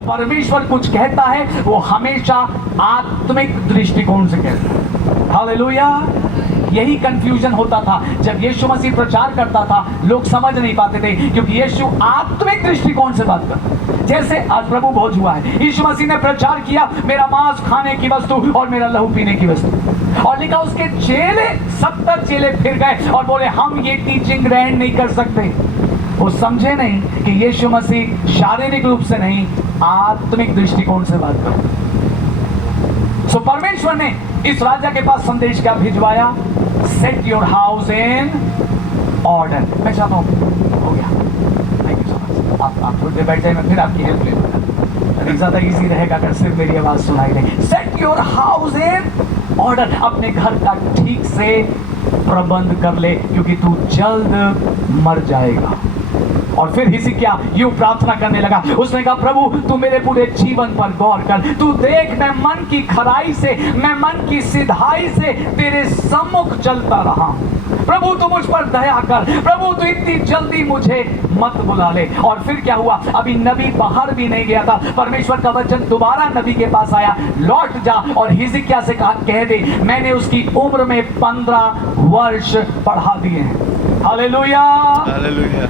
परमेश्वर कुछ कहता है वो हमेशा आत्मिक दृष्टिकोण से कहता है। हालेलुया। यही कंफ्यूजन होता था जब यीशु मसीह प्रचार करता था, लोग समझ नहीं पाते थे क्योंकि यीशु आत्मिक दृष्टिकोण से बात करता। जैसे आज प्रभु भोज हुआ है, यीशु मसीह ने प्रचार किया मेरा मांस खाने की वस्तु और मेरा लहू पीने की वस्तु, और लिखा उसके चेले 70 चेले फिर गए और बोले हम ये टीचिंग ग्रहण नहीं कर सकते। वो समझे नहीं कि यीशु मसीह शारीरिक रूप से नहीं, आत्मिक दृष्टिकोण से बात करता। सो परमेश्वर ने इस राजा के पास संदेश क्या भिजवाया? Set your house in order. मैं चाहता हूँ, हो गया, थैंक यू सो मच। आप थोड़ी देर बैठ जाए, मैं फिर आपकी हेल्प ले लूँगा, ज्यादा इजी रहेगा अगर सिर्फ मेरी आवाज सुनाई दे। Set your house in order, अपने घर का ठीक से प्रबंध कर ले क्योंकि तू जल्द मर जाएगा। और फिर हिजकिय्याह यूं प्रार्थना करने लगा, उसने कहा प्रभु तू मेरे पूरे जीवन पर गौर कर, तू देख मैं मन की खराई से, मैं मन की सिधाई से तेरे सम्मुख चलता रहा। प्रभु तू मुझ पर दया कर, प्रभु तू इतनी जल्दी मुझे मत बुला ले। और फिर क्या हुआ? अभी नबी बाहर भी नहीं गया था, परमेश्वर का वचन दोबारा नबी के पास आया, लौट जा और हिजकिय्याह से कह दे मैंने उसकी उम्र में 15 वर्ष बढ़ा दिए हैं। हालेलुया।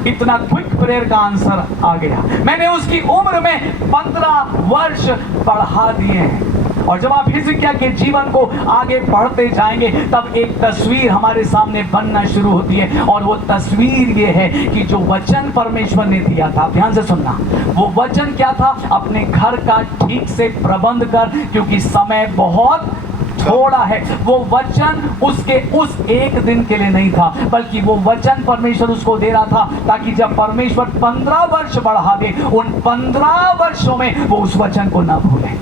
इतना क्विक प्रेयर का आंसर आ गया, मैंने उसकी उम्र में 15 वर्ष बढ़ा दिए हैं। और जब आप हिजकिय्याह के जीवन को आगे बढ़ते जाएंगे तब एक तस्वीर हमारे सामने बनना शुरू होती है, और वो तस्वीर ये है कि जो वचन परमेश्वर ने दिया था, ध्यान से सुनना, वो वचन क्या था? अपने घर का ठीक से प्रबंध कर क्योंकि समय बहुत थोड़ा है। वो वचन उसके उस एक दिन के लिए नहीं था, बल्कि वो वचन परमेश्वर उसको दे रहा था ताकि जब परमेश्वर 15 वर्ष बढ़ा दे, उन 15 वर्षों में वो उस वचन को ना भूले।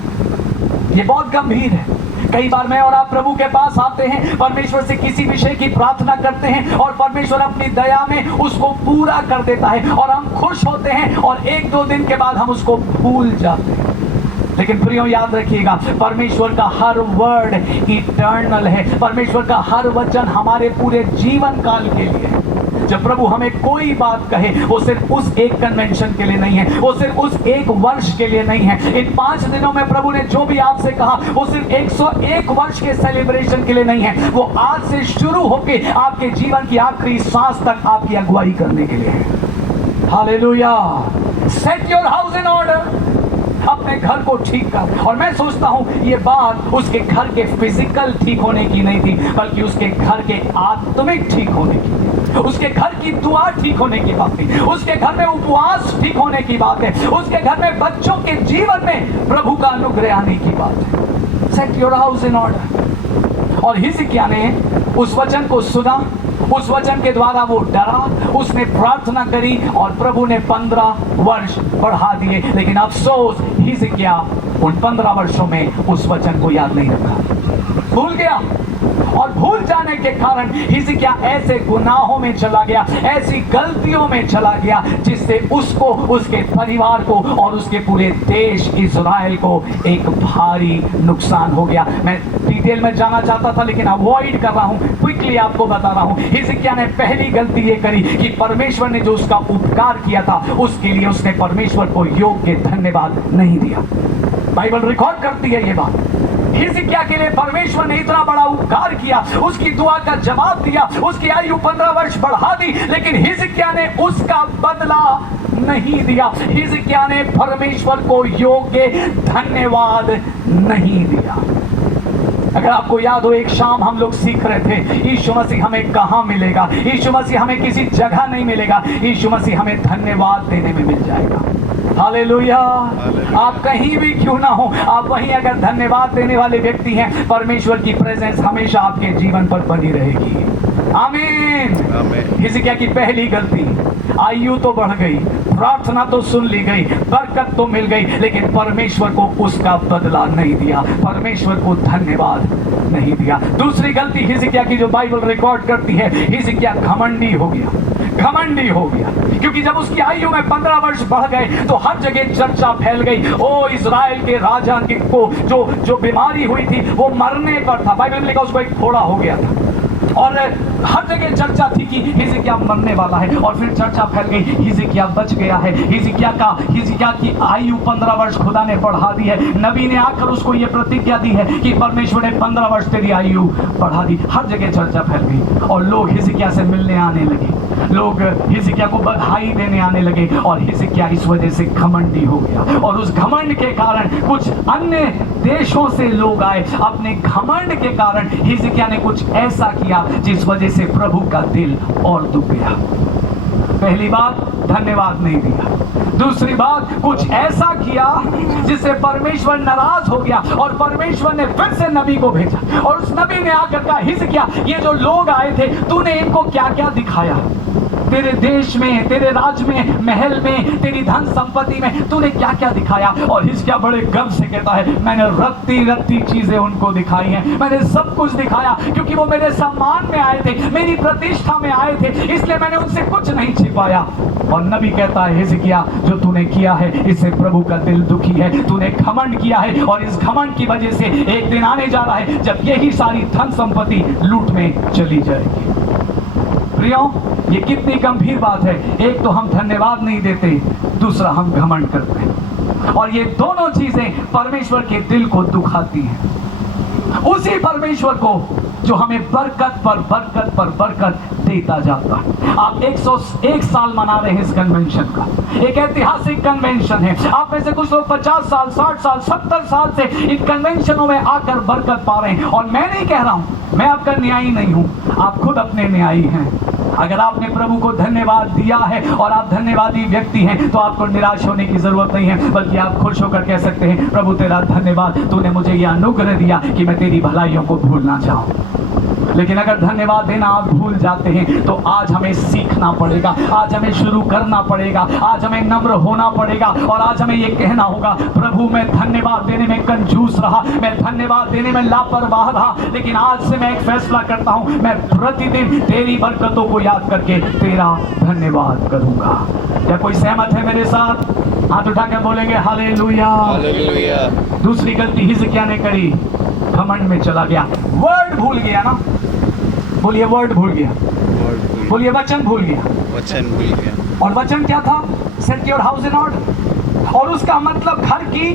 ये बहुत गंभीर है। कई बार मैं और आप प्रभु के पास आते हैं, परमेश्वर से किसी विषय की प्रार्थना करते हैं और परमेश्वर अपनी दया में उसको पूरा कर देता है और हम खुश होते हैं, और 1-2 दिन के बाद हम उसको भूल जाते हैं। लेकिन प्रियो याद रखिएगा, परमेश्वर का हर वर्ड इटर्नल है। परमेश्वर का हर वचन हमारे पूरे जीवन काल के लिए है। जब प्रभु हमें कोई बात कहे, वो सिर्फ उस एक कन्वेंशन के लिए नहीं है, वो सिर्फ उस एक वर्ष के लिए नहीं है। इन 5 दिनों में प्रभु ने जो भी आपसे कहा वो सिर्फ 101 वर्ष के सेलिब्रेशन के लिए नहीं है, वो आज से शुरू होके आपके जीवन की आखिरी सांस तक आपकी अगुवाई करने के लिए है। Hallelujah. Set your house in order, अपने घर को ठीक कर। और मैं सोचता हूं ये बात उसके घर के फिजिकल ठीक होने की नहीं थी, बल्कि उसके घर के आत्मिक ठीक होने की, उसके घर की दुआ ठीक होने की बात थी, उसके घर में उपवास ठीक होने की बात है, उसके घर में बच्चों के जीवन में प्रभु का अनुग्रह आने की बात है। Set your house in order. और हिजकिय्याह ने उस वचन को सुना, उस वचन के द्वारा वो डरा, उसने प्रार्थना करी और प्रभु ने 15 वर्ष बढ़ा दिए। लेकिन अफसोस, हिजकिय्याह उन 15 वर्षों में उस वचन को याद नहीं रखा, भूल गया। और भूल जाने के कारण हिजकिय्याह ऐसे गुनाहों में चला गया, ऐसी गलतियों में चला गया जिससे उसको, उसके परिवार को और उसके पूरे देश इज़राइल को एक भारी नुकसान हो गया। मैं डिटेल में जाना चाहता था लेकिन अवॉइड कर रहा हूं, क्विकली आपको बता रहा हूं। हिजकिय्याह ने पहली गलती ये करी कि परमेश्वर ने जो उसका उपकार किया था उसके लिए उसने परमेश्वर को योग्य धन्यवाद नहीं दिया। बाइबल रिकॉर्ड करती है ये बात। हिजकिय्याह के लिए परमेश्वर ने इतना बड़ा उपकार किया, उसकी दुआ का जवाब दिया, उसकी आयु 15 वर्ष बढ़ा दी, लेकिन हिजकिय्याह ने उसका बदला नहीं दिया। हिजकिय्याह ने परमेश्वर को योग्य धन्यवाद नहीं दिया। अगर आपको याद हो, एक शाम हम लोग सीख रहे थे यीशु मसीह हमें कहाँ मिलेगा। यीशु मसीह हमें किसी जगह नहीं मिलेगा, यीशु मसीह हमें धन्यवाद देने में मिल जाएगा। हालेलुया। आप कहीं भी क्यों ना हो, आप वहीं अगर धन्यवाद देने वाले व्यक्ति हैं, परमेश्वर की प्रेजेंस हमेशा आपके जीवन पर बनी रहेगी। आमीन। हिजकिय्याह की पहली गलती, आयु तो बढ़ गई, प्रार्थना तो सुन ली गई, बरकत तो मिल गई, लेकिन परमेश्वर को उसका बदला नहीं दिया, परमेश्वर को धन्यवाद नहीं दिया। दूसरी गलती हिजकिय्याह की जो बाइबल रिकॉर्ड करती है, हिजकिय्याह घमंडी हो गया, घमंडी हो गया, क्योंकि जब उसकी आयु में 15 वर्ष बढ़ गए तो हर जगह चर्चा फैल गई, ओ इज़राइल के राजा को जो बीमारी हुई थी वो मरने पर था। बाइबल में लिखा उसको एक फोड़ा हो गया था, और हर जगह चर्चा थी कि हिजकिय्याह मरने वाला है। और फिर चर्चा फैल गई हिजकिय्याह बच गया है। हिजकिय्याह की आयु 15 वर्ष खुदा ने बढ़ा दी है। नबी ने आकर उसको ये प्रतिज्ञा दी है कि परमेश्वर ने 15 वर्ष तेरी आयु बढ़ा दी। हर जगह चर्चा फैल गई और लोग हिजकिय्याह से मिलने आने लगे, लोग हिजकिय्याह को बधाई देने आने लगे और हिजकिय्याह इस वजह से घमंडी हो गया। और उस घमंड के कारण कुछ अन्य देशों से लोग आए। अपने घमंड के कारण हिजकिय्याह ने कुछ ऐसा किया जिस वजह से प्रभु का दिल और दुख गया। पहली बात, धन्यवाद नहीं दिया। दूसरी बात, कुछ ऐसा किया जिससे परमेश्वर नाराज हो गया और परमेश्वर ने फिर से नबी को भेजा और उस नबी ने आकर कहा हिजकिय्याह, ये जो लोग आए थे तूने इनको क्या क्या दिखाया? तेरे देश में, तेरे राज्य में, महल में, तेरी धन संपत्ति में तूने क्या क्या दिखाया? और हिजकिय्याह बड़े गर्व से कहता है मैंने रत्ती रत्ती चीजें उनको दिखाई हैं, मैंने सब कुछ दिखाया क्योंकि वो मेरे सम्मान में आए थे, मेरी प्रतिष्ठा में आए थे, इसलिए मैंने उनसे कुछ नहीं छिपाया। और नबी कहता है हिजकिय्याह, जो तूने किया है इससे प्रभु का दिल दुखी है, तूने घमंड किया है और इस घमंड की वजह से एक दिन आने जा रहा है जब यही सारी धन संपत्ति लूट में चली जाएगी। प्रियो, ये कितनी गंभीर बात है। एक तो हम धन्यवाद नहीं देते, दूसरा हम घमंड करते हैं और ये दोनों चीजें परमेश्वर के दिल को दुखाती हैं। उसी परमेश्वर को जो हमें बरकत पर बरकत देता जाता है। आप 101 साल मना रहे हैं इस कन्वेंशन का, एक ऐतिहासिक कन्वेंशन है। आप में से कुछ लोग 50 साल, 60 साल, 70 साल से इन कन्वेंशनों में आकर बरकत पा रहे हैं। और मैं नहीं कह रहा हूं, मैं आपका न्यायी नहीं हूं, आप खुद अपने न्यायी हैं। अगर आपने प्रभु को धन्यवाद दिया है और आप धन्यवादी व्यक्ति हैं तो आपको निराश होने की जरूरत नहीं है, बल्कि आप खुश होकर कह सकते हैं प्रभु तेरा धन्यवाद, तूने मुझे यह अनुग्रह दिया कि मैं तेरी भलाइयों को भूलना चाहूं। लेकिन अगर धन्यवाद देना आप भूल जाते हैं तो आज हमें सीखना पड़ेगा, आज हमें शुरू करना पड़ेगा, आज हमें नम्र होना पड़ेगा और आज हमें ये कहना होगा प्रभु मैं धन्यवाद देने में कंजूस रहा, मैं धन्यवाद देने में लापरवाह रहा, लेकिन आज से मैं एक फैसला करता हूं, मैं प्रतिदिन तेरी बरकतों को याद करके तेरा धन्यवाद करूंगा। क्या कोई सहमत है मेरे साथ? हाथ उठाकर बोलेंगे हालेलुया। हालेलुया। दूसरी गलती हिजकिय्याह ने करी, घमंड में चला गया, वर्ड भूल गया ना, बोलिए वर्ड भूल गया, बोलिए वचन भूल गया, वचन भूल गया। और वचन क्या था? Set your house in order. और उसका मतलब घर की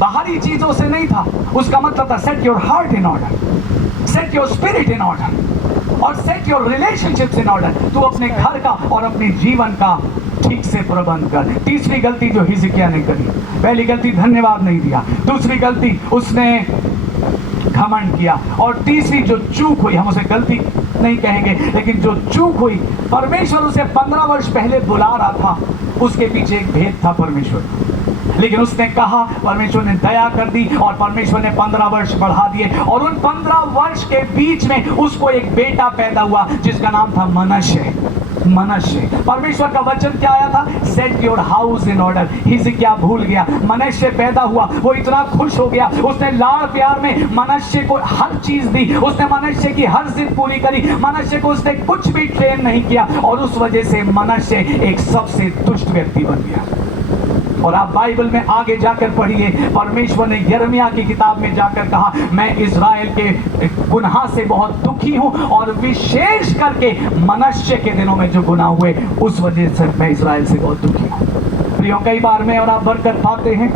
बाहरी चीजों से नहीं था, उसका मतलब था set your heart in order, set your spirit in order और set your relationships in order. तू अपने घर का और अपने जीवन का ठीक से प्रबंध कर। तीसरी गलती जो हिजकिय्याह ने करी, पहली गलती धन्यवाद नहीं दिया, दूसरी गलती उसने घमंड किया और तीसरी जो चूक हुई, हम उसे गलती नहीं कहेंगे लेकिन जो चूक हुई, परमेश्वर उसे 15 वर्ष पहले बुला रहा था, उसके पीछे एक भेद था परमेश्वर। लेकिन उसने कहा, परमेश्वर ने दया कर दी और परमेश्वर ने 15 वर्ष बढ़ा दिए और उन 15 वर्ष के बीच में उसको एक बेटा पैदा हुआ जिसका नाम था मनश्शे। परमेश्वर का वचन क्या आया था? Set your house in order. हिजकिय्याह भूल गया, मनश्शे पैदा हुआ, वो इतना खुश हो गया, उसने लाड़ प्यार में मनश्शे को हर चीज दी, उसने मनश्शे की हर जिद पूरी करी, मनश्शे को उसने कुछ भी ट्रेन नहीं किया और उस वजह से मनश्शे एक सबसे दुष्ट व्यक्ति बन गया। और आप बाइबल में आगे जाकर पढ़िए, परमेश्वर ने यिर्मयाह की किताब में जाकर कहा मैं इज़राइल के गुनाह से बहुत दुखी हूं और विशेष करके मनश्शे के दिनों में जो गुनाह हुए उस वजह से मैं इज़राइल से बहुत दुखी हूं। प्रियो, कई बार में और आप बरकत पाते हैं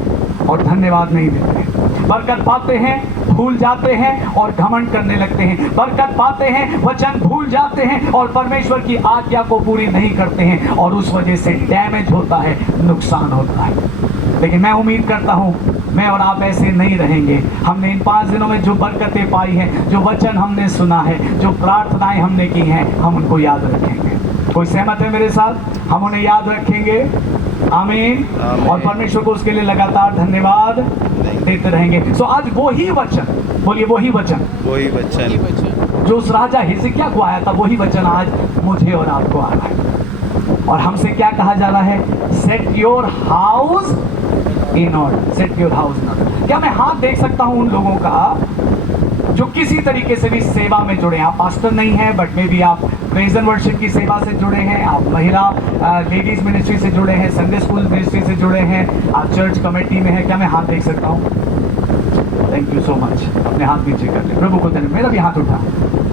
और धन्यवाद नहीं देते, बरकत पाते हैं भूल जाते हैं और घमंड करने लगते हैं, बरकत पाते हैं वचन भूल जाते हैं और परमेश्वर की आज्ञा को पूरी नहीं करते हैं और उस वजह से डैमेज होता है, नुकसान होता है। लेकिन मैं उम्मीद करता हूं मैं और आप ऐसे नहीं रहेंगे। हमने इन 5 दिनों में जो बरकतें पाई हैं, जो वचन हमने सुना है, जो प्रार्थनाएं हमने की हैं, हम उनको याद रखेंगे। कोई सहमत है मेरे साथ? हम उन्हें याद रखेंगे। आमीन। और परमेश्वर को उसके लिए लगातार धन्यवाद देते रहेंगे। सो आज वही वचन, बोलिए वही वचन जो उस राजा हिजकिय्याह को आया था, वही वचन आज मुझे और आपको आ रहा है। और हमसे क्या कहा जा रहा है? Set your house in order, set your house in order. क्या मैं हाथ देख सकता हूं उन लोगों का जो किसी तरीके से भी सेवा में जुड़े हैं? आप पास्टर नहीं हैं, बट मे बी आप प्रेज एंड वर्शिप की सेवा से जुड़े हैं, आप महिला लेडीज मिनिस्ट्री से जुड़े हैं, संडे स्कूल मिनिस्ट्री से जुड़े हैं, आप चर्च कमेटी में हैं। क्या मैं हाथ देख सकता हूँ? Thank you so much. अपने हाथ नीचे कर ले, प्रभु को धन्यवाद। मेरा भी हाथ उठा,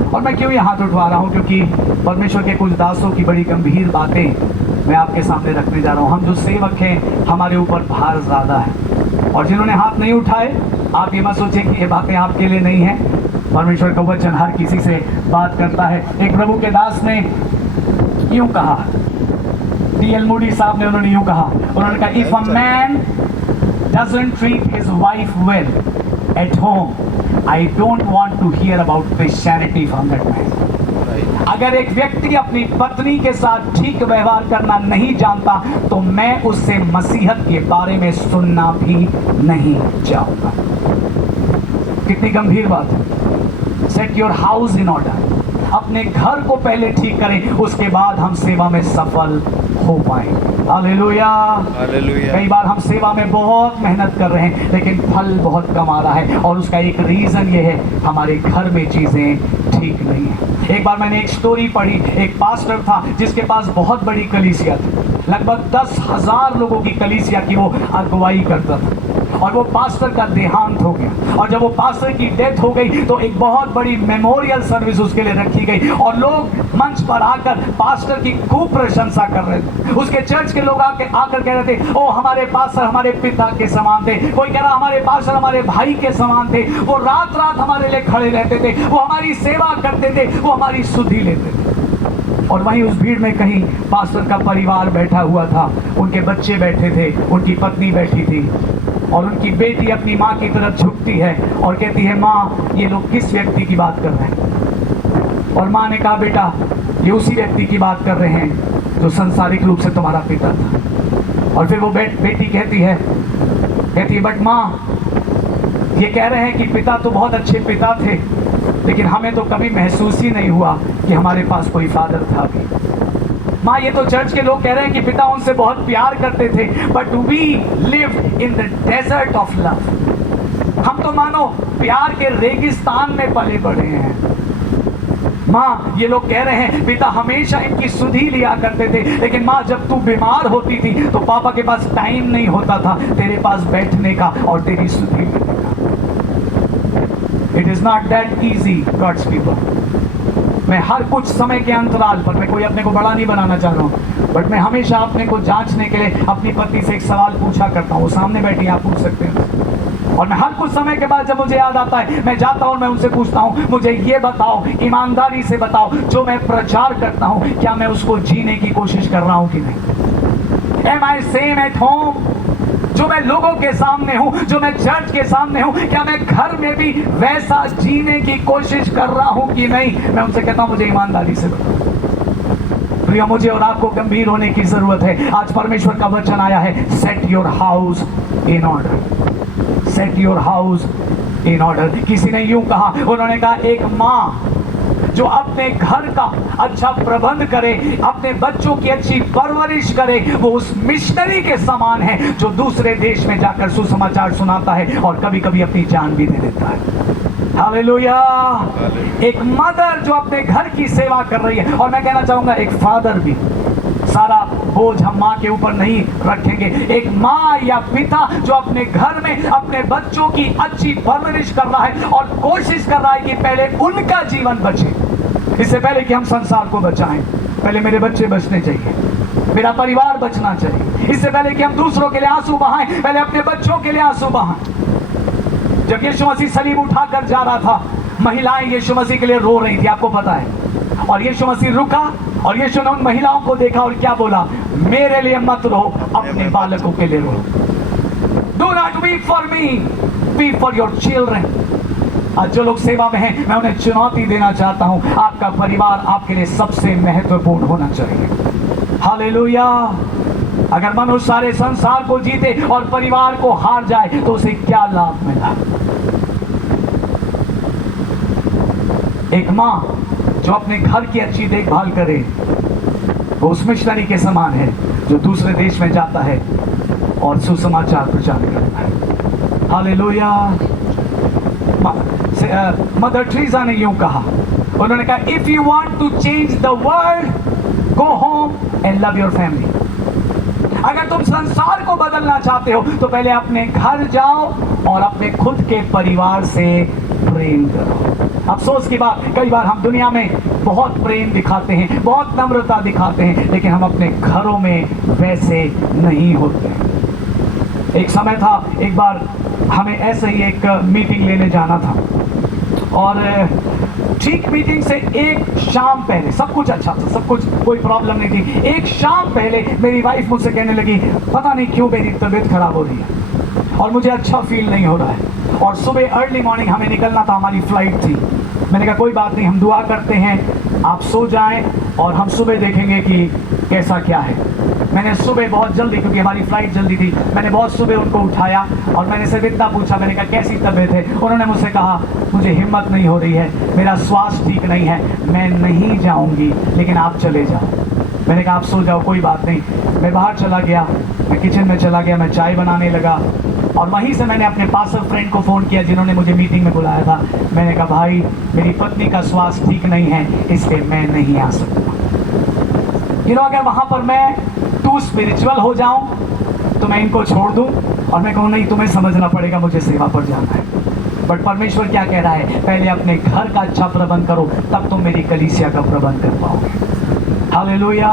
और मैं क्यों ये हाथ उठवा रहा हूँ, क्योंकि परमेश्वर के कुछ दासों की बड़ी गंभीर बातें मैं आपके सामने रखने जा रहा हूँ। हम जो सेवक हैं, हमारे ऊपर भार ज़्यादा है, और जिन्होंने हाथ नहीं उठाए, आप ये मत सोचें कि ये बातें आपके लिए नहीं है। परमेश्वर का वचन हर किसी से बात करता है। एक प्रभु के दास ने यूं कहा, D.L. मूडी साहब ने, उन्होंने यूं कहा, उन्होंने कहा, if a man doesn't treat his wife well at home, I don't want to hear about Christianity from that man. Right. अगर एक व्यक्ति अपनी पत्नी के साथ ठीक व्यवहार करना नहीं जानता, तो मैं उससे मसीहत के बारे में सुनना भी नहीं चाहूंगा। कितनी गंभीर बात है। Set your house in order. अपने घर को पहले ठीक करें, उसके बाद हम सेवा में सफल हो पाए। हालेलुया। Hallelujah. कई बार हम सेवा में बहुत मेहनत कर रहे हैं, लेकिन फल बहुत कम आ रहा है, और उसका एक रीजन ये है, हमारे घर में चीजें ठीक नहीं है। एक बार मैंने एक स्टोरी पढ़ी, एक पास्टर था जिसके पास बहुत बड़ी कलीसिया थी, लगभग 10,000 लोगों की कलीसिया की वो अगुवाई करता था, और वो पास्टर का देहांत हो गया। और जब वो पास्टर की डेथ हो गई, तो एक बहुत बड़ी मेमोरियल सर्विस उसके लिए रखी गई, और लोग मंच पर आकर पास्टर की खूब प्रशंसा कर रहे थे। उसके चर्च के लोग आकर कह रहे थे, ओ हमारे पास्टर हमारे पिता के समान थे। कोई कह रहा हमारे पास्टर हमारे भाई के समान थे, वो रात रात हमारे लिए खड़े रहते थे, वो हमारी सेवा करते थे, वो हमारी सुधि लेते थे। और वहीं उस भीड़ में कहीं पास्टर का परिवार बैठा हुआ था, उनके बच्चे बैठे थे, उनकी पत्नी बैठी थी, और उनकी बेटी अपनी माँ की तरफ झुकती है और कहती है, माँ ये लोग किस व्यक्ति की बात कर रहे हैं? और माँ ने कहा, बेटा ये उसी व्यक्ति की बात कर रहे हैं जो सांसारिक रूप से तुम्हारा पिता था। और फिर वो बेटी कहती है बट माँ ये कह रहे हैं कि पिता तो बहुत अच्छे पिता थे, लेकिन हमें तो कभी महसूस ही नहीं हुआ कि हमारे पास कोई फादर था भी। माँ ये तो चर्च के लोग कह रहे हैं कि पिता उनसे बहुत प्यार करते थे, but we live in the desert of love. हम तो मानो प्यार के रेगिस्तान में पले बड़े हैं। माँ ये लोग कह रहे हैं पिता हमेशा इनकी सुधि लिया करते थे, लेकिन माँ जब तू बीमार होती थी तो पापा के पास टाइम नहीं होता था तेरे पास बैठने का और तेरी सुधि लेने का। It is not that easy God's people. मैं हर कुछ समय के अंतराल पर, मैं कोई अपने को बड़ा नहीं बनाना चाह रहा हूँ, बट मैं हमेशा अपने को जांचने के लिए अपनी पत्नी से एक सवाल पूछा करता हूँ। वो सामने बैठी, आप पूछ सकते हैं। और मैं हर कुछ समय के बाद जब मुझे याद आता है, मैं जाता हूँ, मैं उनसे पूछता हूँ, मुझे ये बताओ, ईमानदारी से बताओ, जो मैं प्रचार करता हूँ क्या मैं उसको जीने की कोशिश कर रहा हूँ कि नहीं? Am I same at home? जो मैं लोगों के सामने हूँ, जो मैं चर्च के सामने हूँ, क्या मैं घर में भी वैसा जीने की कोशिश कर रहा हूँ कि नहीं? मैं उनसे कहता हूँ मुझे ईमानदारी से बताओ। प्रिय, मुझे और आपको गंभीर होने की जरूरत है। आज परमेश्वर का वचन आया है, set your house in order. Set your house in order. किसी ने यूं कहा, उन्होंने कहा एक माँ जो अपने घर का अच्छा प्रबंध करे, अपने बच्चों की अच्छी परवरिश करे, वो उस मिशनरी के समान है जो दूसरे देश में जाकर सुसमाचार सुनाता है और कभी कभी अपनी जान भी दे देता है। हालेलुया। एक मदर जो अपने घर की सेवा कर रही है, और मैं कहना चाहूंगा एक फादर भी। सारा बोझ हम माँ के ऊपर नहीं रखेंगे। एक माँ या पिता जो अपने घर में अपने बच्चों की अच्छी परवरिश कर रहा है और कोशिश कर रहा है कि पहले उनका जीवन बचे, इससे पहले कि हम संसार को बचाएं, पहले मेरे बच्चे बचने चाहिए, मेरा परिवार बचना चाहिए। इससे पहले कि हम दूसरों के लिए आंसू बहाएं, पहले अपने बच्चों के लिए आंसू बहाएं। जब यीशु मसीह सलीब उठाकर जा रहा था, महिलाएं यीशु मसीह के लिए रो रही थी, आपको पता है। और यीशु मसीह रुका और यीशु ने उन महिलाओं को देखा और क्या बोला? मेरे लिए मत रो, अपने बालकों के लिए रो। Do not weep for me, weep for your children. आज जो लोग सेवा में हैं, मैं उन्हें चुनौती देना चाहता हूं, आपका परिवार आपके लिए सबसे महत्वपूर्ण होना चाहिए। हालेलुया। अगर मनुष्य सारे संसार को जीते और परिवार को हार जाए तो उसे क्या लाभ मिला? एक माँ जो अपने घर की अच्छी देखभाल करे, वो उस मिशनरी के समान है जो दूसरे देश में जाता है और सुसमाचार प्रचार करता है। हालेलुया। मदर टेरेसा ने यूं कहा, उन्होंने कहा, if you want to change the world, go home and love your family. अगर तुम संसार को बदलना चाहते हो तो पहले अपने घर जाओ और अपने खुद के परिवार से प्रेम करो। अफसोस की बात, कई बार हम दुनिया में बहुत प्रेम दिखाते हैं, बहुत नम्रता दिखाते हैं, लेकिन हम अपने घरों में वैसे नहीं होते। एक समय था, एक बार हमें ऐसे ही एक मीटिंग लेने जाना था और ठीक मीटिंग से एक शाम पहले सब कुछ अच्छा था, सब कुछ कोई प्रॉब्लम नहीं थी। एक शाम पहले मेरी वाइफ मुझसे कहने लगी, पता नहीं क्यों मेरी तबीयत खराब हो रही है और मुझे अच्छा फील नहीं हो रहा है, और सुबह अर्ली मॉर्निंग हमें निकलना था, हमारी फ्लाइट थी। मैंने कहा कोई बात नहीं, हम दुआ करते हैं, आप सो जाएं और हम सुबह देखेंगे कि कैसा क्या है। मैंने सुबह बहुत जल्दी, क्योंकि हमारी फ्लाइट जल्दी थी, मैंने बहुत सुबह उनको उठाया और मैंने सिर्फ इतना पूछा, मैंने कहा कैसी तबीयत है। उन्होंने मुझसे कहा मुझे हिम्मत नहीं हो रही है, मेरा स्वास्थ्य ठीक नहीं है, मैं नहीं जाऊंगी, लेकिन आप चले जाओ। मैंने कहा आप सो जाओ, कोई बात नहीं। मैं बाहर चला गया, मैं किचन में चला गया, मैं चाय बनाने लगा और वहीं से मैंने अपने पास्टर फ्रेंड को फ़ोन किया जिन्होंने मुझे मीटिंग में बुलाया था। मैंने कहा भाई मेरी पत्नी का स्वास्थ्य ठीक नहीं है, इसलिए मैं नहीं आ सकता। अगर वहाँ पर मैं टू स्पिरिचुअल हो जाऊं तो मैं इनको छोड़ दूं और मैं कहूँ नहीं तुम्हें समझना पड़ेगा, मुझे सेवा पर जाना है। बट परमेश्वर क्या कह रहा है, पहले अपने घर का अच्छा प्रबंध करो, तब तुम मेरी कलीसिया का प्रबंध कर पाओगे। हालेलुया।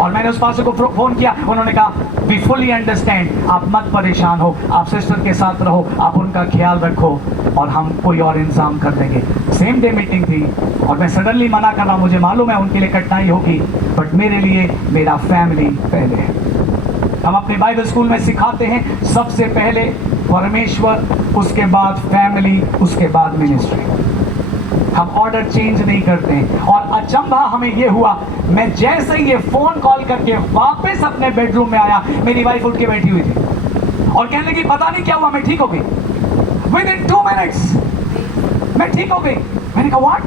और मैंने उस पास्टर को फोन किया, उन्होंने कहा वी फुली अंडरस्टैंड, आप मत परेशान हो, आप सिस्टर के साथ रहो, आप उनका ख्याल रखो और हम कोई और इंतजाम कर देंगे। सेम डे मीटिंग थी और मैं सडनली मना कर रहा, मुझे मालूम है उनके लिए कठिनाई होगी, बट मेरे लिए मेरा फैमिली पहले है। हम अपने बाइबल स्कूल में सिखाते हैं सबसे पहले परमेश्वर, उसके बाद फैमिली, उसके बाद मिनिस्ट्री। हम ऑर्डर चेंज नहीं करते हैं। और अचंभा हमें ये हुआ, मैं जैसे ही ये फोन कॉल करके वापस अपने बेडरूम में आया, मेरी वाइफ उठ के बैठी हुई थी और कहने लगी पता नहीं क्या हुआ, मैं ठीक हो गई। विदिन 2 मिनट्स मैं ठीक हो गई। मैंने कहा व्हाट,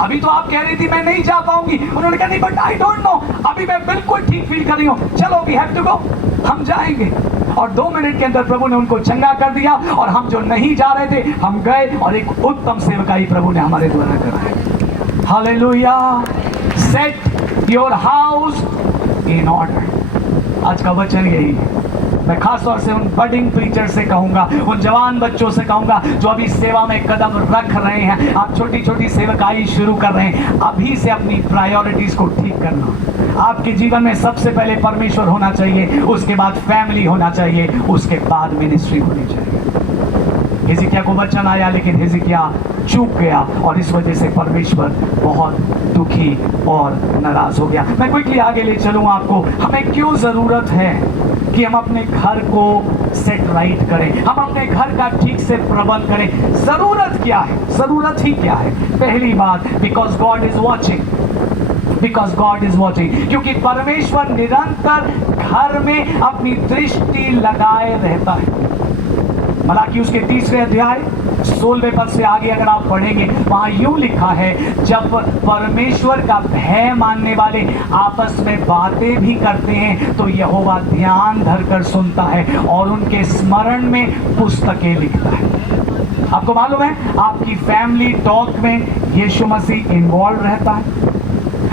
अभी तो आप कह रही थी मैं नहीं जा पाऊंगी। उन्होंने कहा नहीं बट आई डोंट नो, अभी मैं बिल्कुल ठीक फील कर रही हूँ, चलो वी हैव टू गो, हम जाएंगे। और 2 मिनट के अंदर प्रभु ने उनको चंगा कर दिया और हम जो नहीं जा रहे थे हम गए और एक उत्तम सेवकाई प्रभु ने हमारे द्वारा कराई। Hallelujah. Set your house in order. आज का वचन यही है। मैं खास तौर से उन बडिंग प्रीचर से कहूंगा, उन जवान बच्चों से कहूंगा जो अभी सेवा में कदम रख रहे हैं, आप छोटी छोटी सेवकाई शुरू कर रहे हैं, अभी से अपनी प्रायोरिटीज को ठीक करना। आपके जीवन में सबसे पहले परमेश्वर होना चाहिए, उसके बाद फैमिली होना चाहिए, उसके बाद मिनिस्ट्री होनी चाहिए। हिजकिय्याह को वचन आया लेकिन हिजकिय्याह चूक गया और इस वजह से परमेश्वर बहुत दुखी और नाराज हो गया। मैं क्विकली आगे ले चलूँ आपको, हमें क्यों जरूरत है कि हम अपने घर को सेट राइट करें, हम अपने घर का ठीक से प्रबंध करें। जरूरत क्या है, जरूरत ही क्या है? पहली बात, because God is watching, because God is watching, क्योंकि परमेश्वर निरंतर घर में अपनी दृष्टि लगाए रहता है। मलाकी उसके 3 अध्याय 16वें पद से आगे अगर आप पढ़ेंगे, वहां यूं लिखा है, जब परमेश्वर का भय मानने वाले आपस में बातें भी करते हैं तो यहोवा ध्यान धरकर सुनता है और उनके स्मरण में पुस्तकें लिखता है। आपको मालूम है, आपकी फैमिली टॉक में यीशु मसीह इन्वॉल्व रहता है।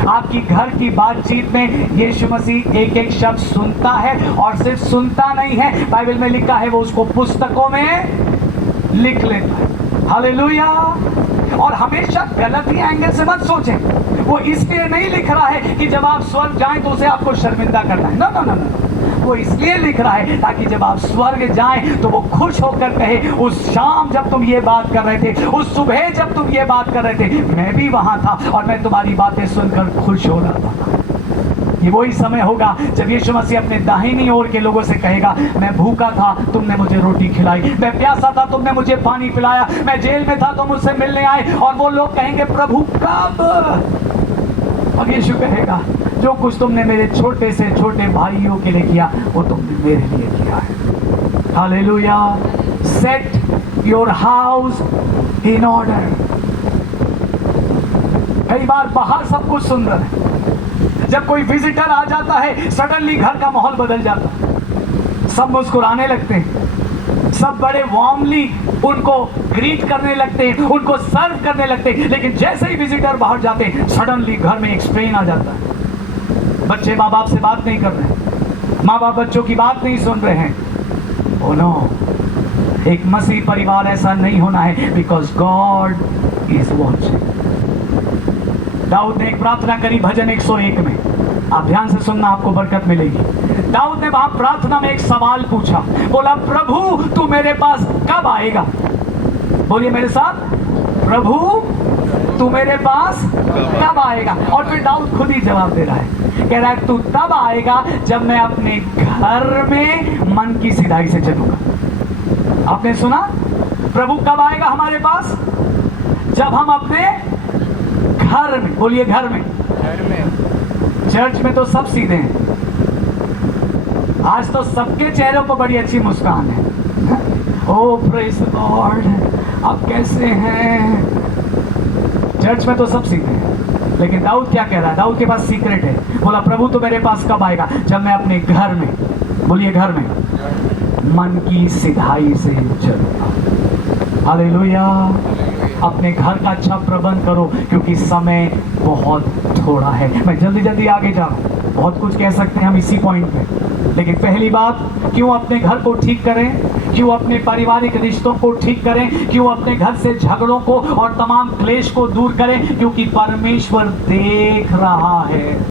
आपकी घर की बातचीत में यीशु मसीह एक एक शब्द सुनता है और सिर्फ सुनता नहीं है, बाइबल में लिखा है वो उसको पुस्तकों में लिख लेता है। हालेलुया। और हमेशा गलत ही एंगल से मत सोचें, वो इसलिए नहीं लिख रहा है कि जब आप स्वर्ग जाएं तो उसे आपको शर्मिंदा करना है। नो नो नो, वो इसलिए लिख रहा है ताकि जब आप स्वर्ग जाएं तो वो खुश होकर कहे, उस शाम जब तुम ये बात कर रहे थे, उस सुबह जब तुम ये बात कर रहे थे, मैं भी वहां था और मैं तुम्हारी बातें सुनकर खुश हो रहा था। ये वही समय होगा जब यीशु मसीह अपने दाहिनी ओर के लोगों से कहेगा, मैं भूखा था तुमने मुझे रोटी खिलाई, मैं प्यासा था तुमने मुझे पानी पिलाया, मैं जेल में था तुम मुझसे मिलने आए। और वो लोग कहेंगे प्रभु कब? और यीशु कहेगा, जो कुछ तुमने मेरे छोटे से छोटे भाइयों के लिए किया वो तुमने मेरे लिए किया है। Hallelujah. Set your house in order. कई बार बाहर सब कुछ सुंदर है, जब कोई विजिटर आ जाता है सडनली घर का माहौल बदल जाता है, सब मुस्कुराने लगते हैं, सब बड़े वार्मली उनको ग्रीट करने लगते हैं, उनको सर्व करने लगते हैं। लेकिन जैसे ही विजिटर बाहर जाते हैं सडनली घर में एक स्ट्रेन आ जाता है। बच्चे माँ बाप से बात नहीं कर रहे हैं, माँ बाप बच्चों की बात नहीं सुन रहे हैं। ओ नो, एक मसीह परिवार ऐसा नहीं होना है, because God is watching. Dawood ने एक प्रार्थना करी भजन 101 में, आप ध्यान से सुनना, आपको बरकत मिलेगी। दाऊद ने वहां प्रार्थना में एक सवाल पूछा, बोला प्रभु तू मेरे पास कब आएगा? बोलिए मेरे साथ, प्रभु तू मेरे पास कब आएगा? और फिर दाऊद खुद ही जवाब दे रहा है, कह रहा है तू तब आएगा जब मैं अपने घर में मन की सिधाई से चलूंगा। आपने सुना, प्रभु कब आएगा हमारे पास? जब हम अपने घर में, बोलिए घर में। चर्च में तो सब सीधे हैं, आज तो सबके चेहरों पर बड़ी अच्छी मुस्कान है। ओ प्रेज द लॉर्ड, आप कैसे हैं? चर्च में तो सब सीधे हैं, लेकिन दाऊद क्या कह रहा है? दाऊद के पास सीक्रेट है। बोला प्रभु तो मेरे पास कब आएगा? जब मैं अपने घर में, बोलिए घर में, मन की सिधाई से चलूंगा। हालेलुया। अपने घर का अच्छा प्रबंध करो, क्योंकि समय बहुत थोड़ा है। मैं जल्दी जल्दी आगे जा रहा हूँ, बहुत कुछ कह सकते हैं हम इसी पॉइंट पे, लेकिन पहली बात, क्यों अपने घर को ठीक करें? क्यों अपने पारिवारिक रिश्तों को ठीक करें? क्यों अपने घर से झगड़ों को और तमाम क्लेश को दूर करें? क्योंकि परमेश्वर देख रहा है।